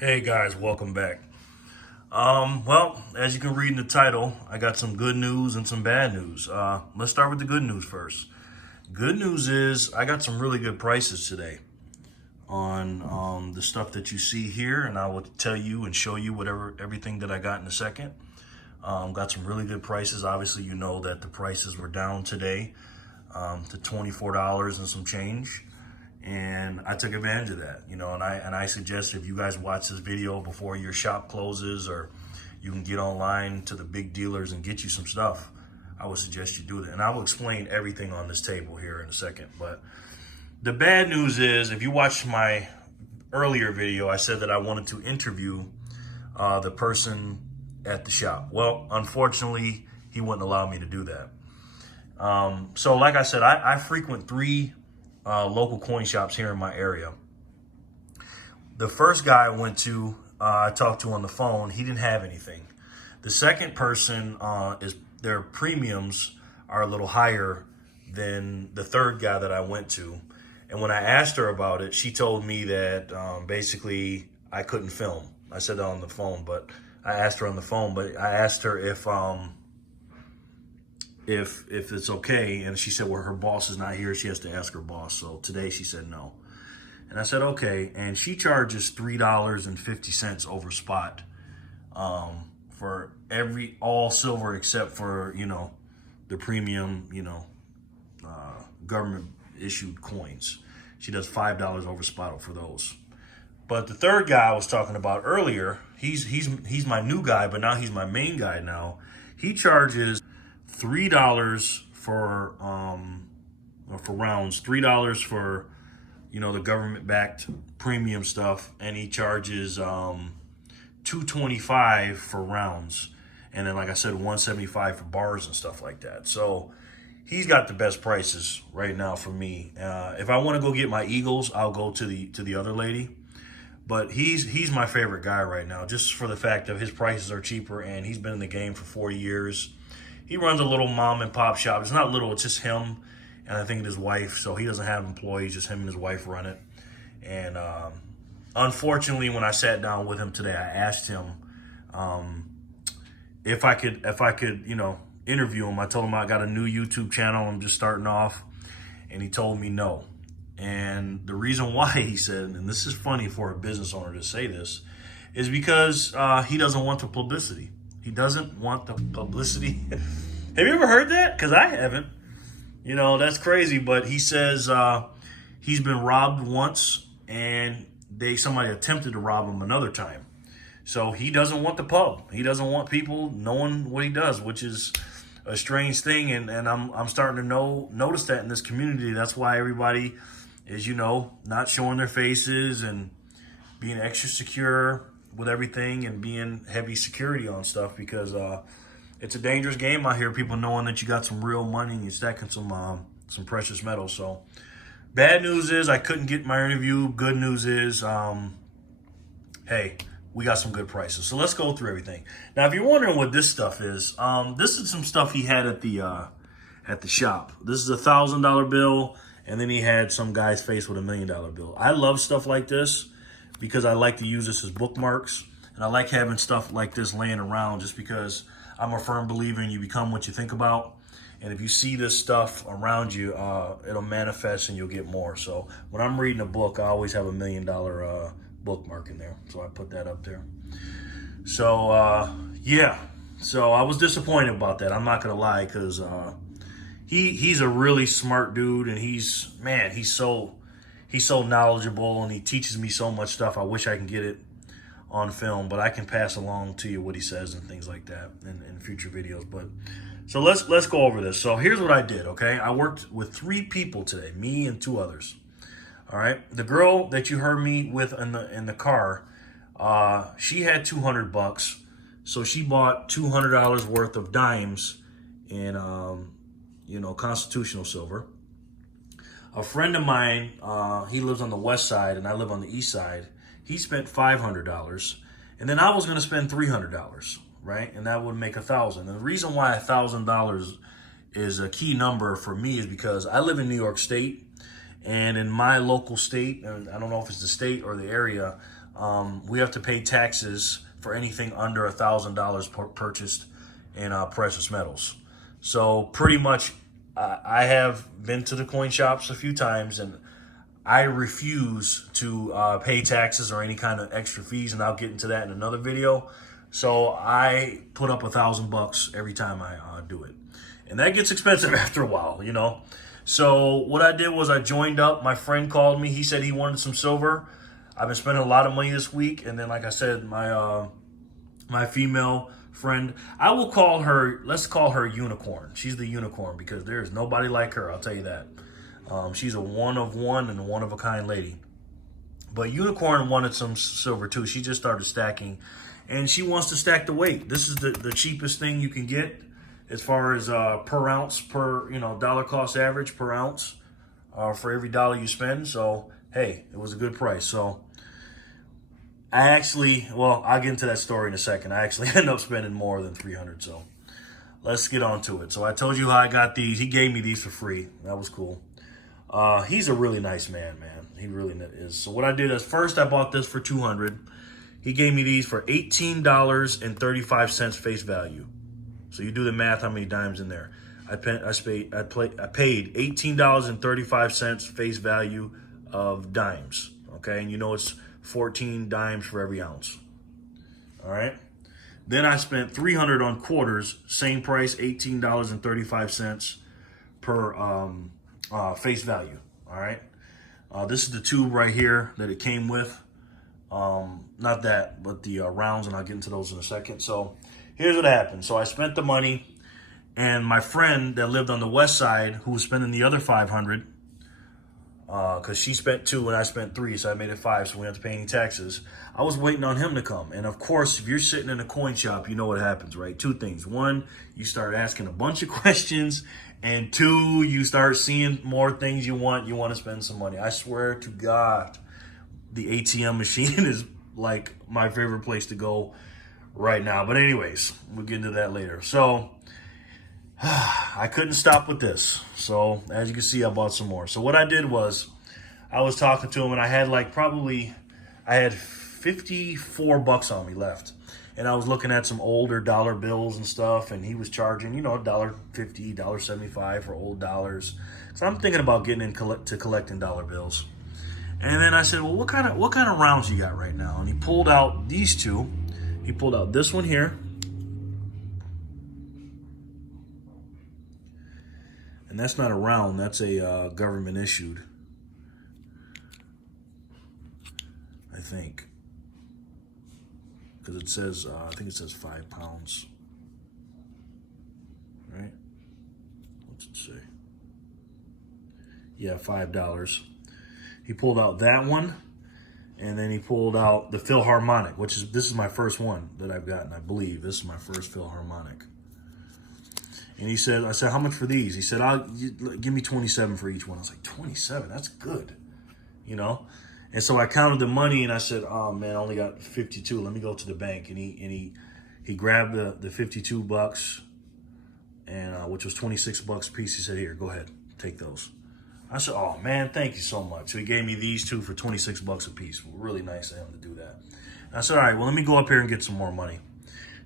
Hey guys, welcome back. Well, as you can read in the title, I got some good news and some bad news. Let's start with the good news first. Good news is I got some really good prices today on the stuff that you see here, and I will tell you and show you everything that I got in a second. Got some really good prices. Obviously, you know that the prices were down today to $24 and some change, and I took advantage of that. And I suggest if you guys watch this video before your shop closes, or you can get online to the big dealers and get you some stuff, I would suggest you do that. And I will explain everything on this table here in a second. But the bad news is, if you watched my earlier video, I said that I wanted to interview the person at the shop. Well, unfortunately, he wouldn't allow me to do that. So like I said, I frequent three local coin shops here in my area. The first guy I went to, I talked to on the phone, he didn't have anything. The second person, is their premiums are a little higher than the third guy that I went to. And when I asked her about it, she told me that basically I couldn't film. I said that on the phone, but I asked her on the phone, but I asked her if it's okay, and she said, well, her boss is not here, she has to ask her boss. So today she said no, and I said okay. And she charges $3.50 over spot for all silver except for the premium government issued coins. She does $5 over spot for those. But the third guy I was talking about earlier, he's my new guy, but now he's my main guy now. He charges $3 for rounds, $3 for the government backed premium stuff, and he charges $2.25 for rounds, and then like I said, $1.75 for bars and stuff like that. So he's got the best prices right now for me. If I want to go get my Eagles, I'll go to the other lady. But he's my favorite guy right now, just for the fact of his prices are cheaper, and he's been in the game for 4 years. He runs a little mom and pop shop. It's not little, it's just him and I think his wife. So he doesn't have employees, just him and his wife run it. And unfortunately, when I sat down with him today, I asked him if I could interview him. I told him I got a new YouTube channel, I'm just starting off, and he told me no. And the reason why, he said, and this is funny for a business owner to say this, is because he doesn't want the publicity. He doesn't want the publicity. Have you ever heard that? Because I haven't. That's crazy. But he says he's been robbed once, and somebody attempted to rob him another time. So he doesn't want the pub. He doesn't want people knowing what he does, which is a strange thing. And I'm starting to notice that in this community. That's why everybody is not showing their faces and being extra secure with everything and being heavy security on stuff, because it's a dangerous game out here. People knowing that you got some real money and you're stacking some precious metals. So bad news is I couldn't get my interview. Good news is, hey, we got some good prices. So let's go through everything. Now, if you're wondering what this stuff is, this is some stuff he had at the shop. This is a $1,000 bill, and then he had some guy's face with $1 million bill. I love stuff like this because I like to use this as bookmarks, and I like having stuff like this laying around just because I'm a firm believer in you become what you think about. And if you see this stuff around you, it'll manifest and you'll get more. So when I'm reading a book, I always have $1 million bookmark in there. So I put that up there. So, yeah. So I was disappointed about that. I'm not going to lie, because he's a really smart dude, and he's so knowledgeable, and he teaches me so much stuff. I wish I can get it on film, but I can pass along to you what he says and things like that in future videos. But so let's go over this. So here's what I did. Okay, I worked with 3 people today, me and 2 others. All right, the girl that you heard me with in the car, she had $200, so she bought $200 worth of dimes in constitutional silver. A friend of mine, he lives on the west side and I live on the east side. He spent $500, and then I was going to spend $300, right? And that would make $1,000. And the reason why $1,000 is a key number for me is because I live in New York State, and in my local state, and I don't know if it's the state or the area, we have to pay taxes for anything under $1,000 purchased in precious metals. So pretty much, I have been to the coin shops a few times, and I refuse to pay taxes or any kind of extra fees, and I'll get into that in another video. So I put up $1,000 every time I do it, and that gets expensive after a while, you know. So what I did was I joined up. My friend called me. He said he wanted some silver. I've been spending a lot of money this week, and then like I said, my female friend, I will call her. Let's call her Unicorn. She's the unicorn because there is nobody like her. I'll tell you that. She's a one of one and a one of a kind lady. But Unicorn wanted some silver too. She just started stacking, and she wants to stack the weight. This is the cheapest thing you can get as far as per ounce, per dollar cost average per ounce for every dollar you spend. So hey, it was a good price. So I actually, well, I'll get into that story in a second. I actually ended up spending more than 300. So let's get on to it. So I told you how I got these. He gave me these for free. That was cool. He's a really nice man. He really is. So what I did is first I bought this for 200. He gave me these for $18.35 face value. So you do the math, how many dimes in there? I paid $18.35 face value of dimes. Okay, and you know it's 14 dimes for every ounce. All right. Then I spent 300 on quarters, same price, $18.35 per face value. All right. This is the tube right here that it came with. Not that, but the rounds, and I'll get into those in a second. So here's what happened. So I spent the money, and my friend that lived on the west side, who was spending the other 500, because she spent 2 and I spent 3, so I made it 5, so we didn't have to pay any taxes. I was waiting on him to come. And of course, if you're sitting in a coin shop, you know what happens, right? 2 things. 1, you start asking a bunch of questions, and 2, you start seeing more things you want. You want to spend some money. I swear to God, the ATM machine is like my favorite place to go right now. But anyways, we'll get into that later. So I couldn't stop with this. So as you can see, I bought some more. So what I did was I was talking to him, and I had I had $54 on me left. And I was looking at some older dollar bills and stuff, and he was charging, $1.50, $1.75 for old dollars. So I'm thinking about getting into collecting dollar bills. And then I said, well, what kind of rounds you got right now? And he pulled out these 2. He pulled out this one here. And that's not a round, that's a government issued, I think. Because it says, I think it says 5 pounds. Right? What's it say? Yeah, $5. He pulled out that one, and then he pulled out the Philharmonic, this is my first one that I've gotten, I believe. This is my first Philharmonic. And I said, how much for these? He said, give me 27 for each one. I was like, 27? That's good, And so I counted the money, and I said, oh man, I only got 52. Let me go to the bank. And he grabbed the $52, and which was $26 a piece. He said, here, go ahead, take those. I said, oh man, thank you so much. So he gave me these 2 for $26 a piece. Really nice of him to do that. And I said, all right, well, let me go up here and get some more money.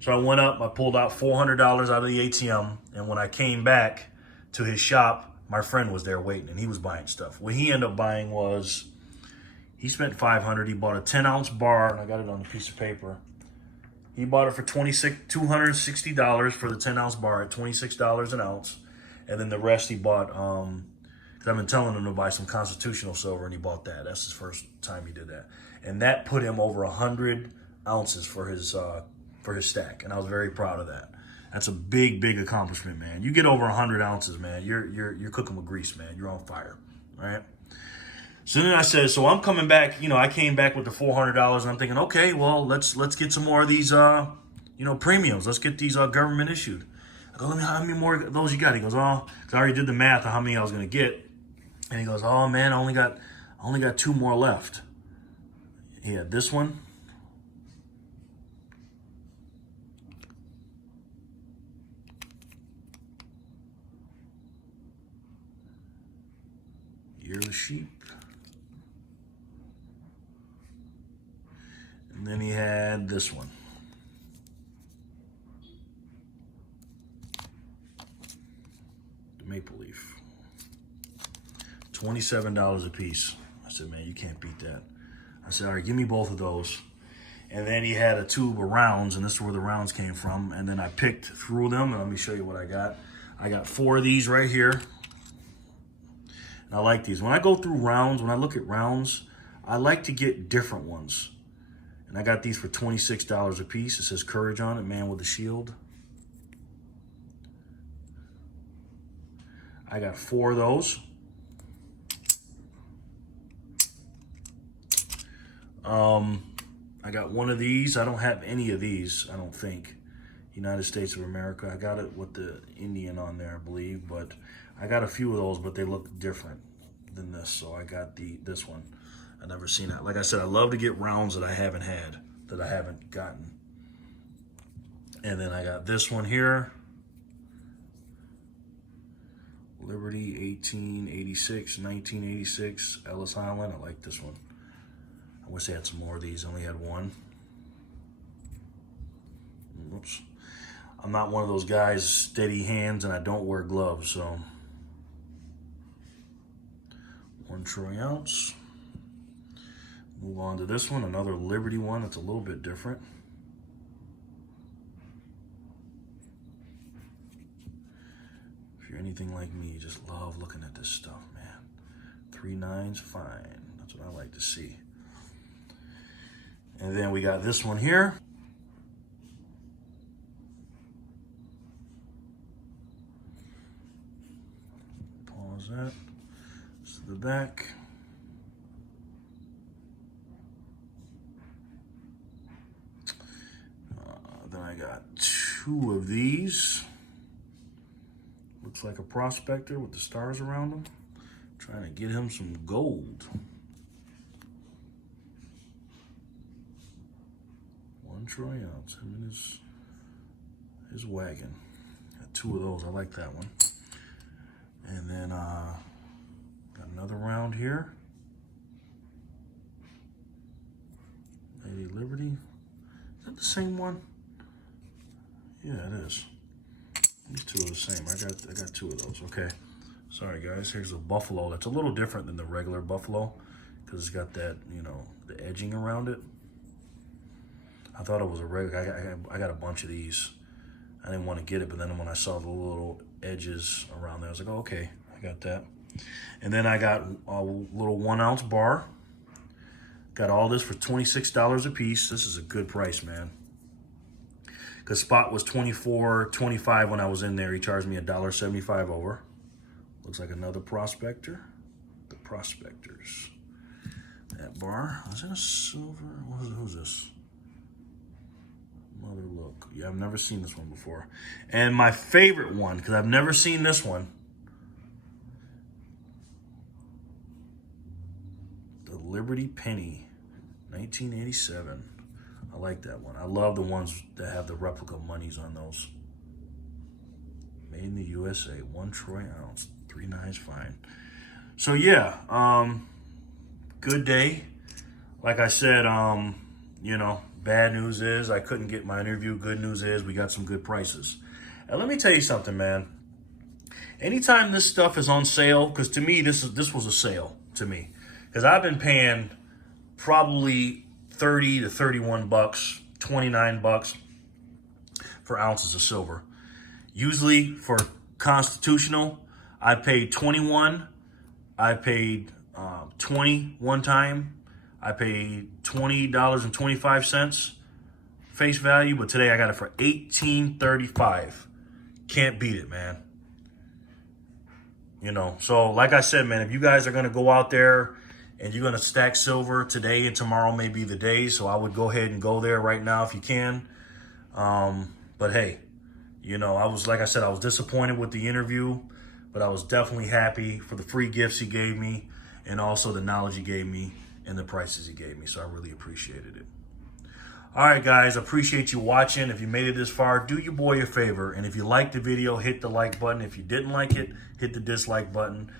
So I went up, I pulled out $400 out of the ATM, and when I came back to his shop, my friend was there waiting, and he was buying stuff. What he ended up buying was, he spent $500. He bought a 10-ounce bar, and I got it on a piece of paper. He bought it for $260 for the 10-ounce bar at $26 an ounce, and then the rest he bought, because I've been telling him to buy some constitutional silver, and he bought that. That's his first time he did that. And that put him over 100 ounces for his stack, and I was very proud of that. That's a big accomplishment, man. You get over 100 ounces, man, you're cooking with grease, man. You're on fire, right? So then I said, so I'm coming back. I came back with the $400, and I'm thinking, okay, well, let's get some more of these, premiums. Let's get these government issued. I go, how many more of those you got? He goes, oh, because I already did the math of how many I was gonna get, and he goes, oh man, I only got 2 more left. He had this one. Year of the sheep. And then he had this one. The Maple Leaf. $27 a piece. I said, man, you can't beat that. I said, all right, give me both of those. And then he had a tube of rounds, and this is where the rounds came from. And then I picked through them, and let me show you what I got. I got 4 of these right here. And I like these. When I go through rounds, when I look at rounds, I like to get different ones. And I got these for $26 a piece. It says Courage on it, man with a shield. I got 4 of those. I got 1 of these. I don't have any of these, I don't think. United States of America. I got it with the Indian on there, I believe. But I got a few of those, but they look different than this. So I got this one. I've never seen that. Like I said, I love to get rounds that I haven't had, that I haven't gotten. And then I got this one here. Liberty 1886, 1986, Ellis Island. I like this one. I wish they had some more of these. I only had 1. Oops. I'm not one of those guys, steady hands, and I don't wear gloves, so. 1 troy ounce. Move on to this one, another Liberty one. It's a little bit different. If you're anything like me, you just love looking at this stuff, man. 3 9s, fine. That's what I like to see. And then we got this one here. Pause that. This is the back. Then I got 2 of these. Looks like a prospector with the stars around him. Trying to get him some gold. 1 troy ounce. Him and his wagon. Got 2 of those. I like that one. And then got another round here. Lady Liberty. Is that the same one? Yeah, it is. These 2 are the same. I got 2 of those. Okay. Sorry guys. Here's a buffalo. That's a little different than the regular buffalo because it's got that, you know, the edging around it. I thought it was a regular. I got a bunch of these. I didn't want to get it, but then when I saw the little edges around there, I was like, oh, okay, I got that. And then I got a little 1 ounce bar. Got all this for $26 a piece. This is a good price, man. Because spot was $24.25 when I was in there. He charged me $1.75 over. Looks like another prospector. The prospectors. That bar. Is that a silver? Who's this? Mother Look. Yeah, I've never seen this one before. And my favorite one, because I've never seen this one. The Liberty Penny. 1987. I like that one. I love the ones that have the replica monies on those. Made in the USA. 1 troy ounce. 3 9s, fine. So yeah, good day. Like I said, you know, bad news is I couldn't get my interview. Good news is we got some good prices. And let me tell you something, man. Anytime this stuff is on sale, because to me this was a sale to me, because I've been paying probably 30 to 31 bucks, 29 bucks for ounces of silver. Usually for Constitutional, I paid 21. I paid 20 one time. I paid $20.25 face value, but today I got it for $18.35. Can't beat it, man. You know, so like I said, man, if you guys are going to go out there and you're going to stack silver, today and tomorrow may be the day. So I would go ahead and go there right now if you can. But hey, you know, like I said, I was disappointed with the interview, but I was definitely happy for the free gifts he gave me and also the knowledge he gave me and the prices he gave me. So I really appreciated it. All right, guys, appreciate you watching. If you made it this far, do your boy a favor. And if you liked the video, hit the like button. If you didn't like it, hit the dislike button.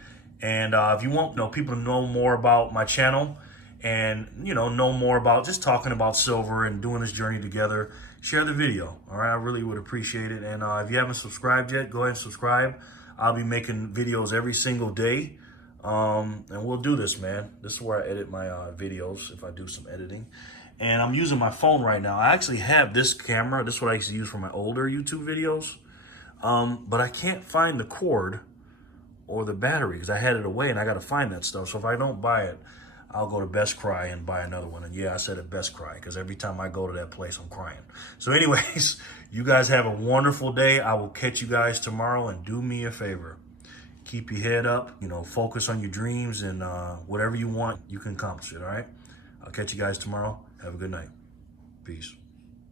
And if you want people to know more about my channel and, you know more about just talking about silver and doing this journey together, share the video. All right, I really would appreciate it. And if you haven't subscribed yet, go ahead and subscribe. I'll be making videos every single day. And we'll do this, man. This is where I edit my videos, if I do some editing. And I'm using my phone right now. I actually have this camera. This is what I used to use for my older YouTube videos. But I can't find the cord or the battery because I had it away, and I got to find that stuff. So if I don't buy it, I'll go to Best Cry and buy another one. And yeah, I said at Best Cry because every time I go to that place, I'm crying. So anyways, you guys have a wonderful day. I will catch you guys tomorrow, and do me a favor. Keep your head up, you know, focus on your dreams, and whatever you want, you can accomplish it, all right? I'll catch you guys tomorrow. Have a good night. Peace.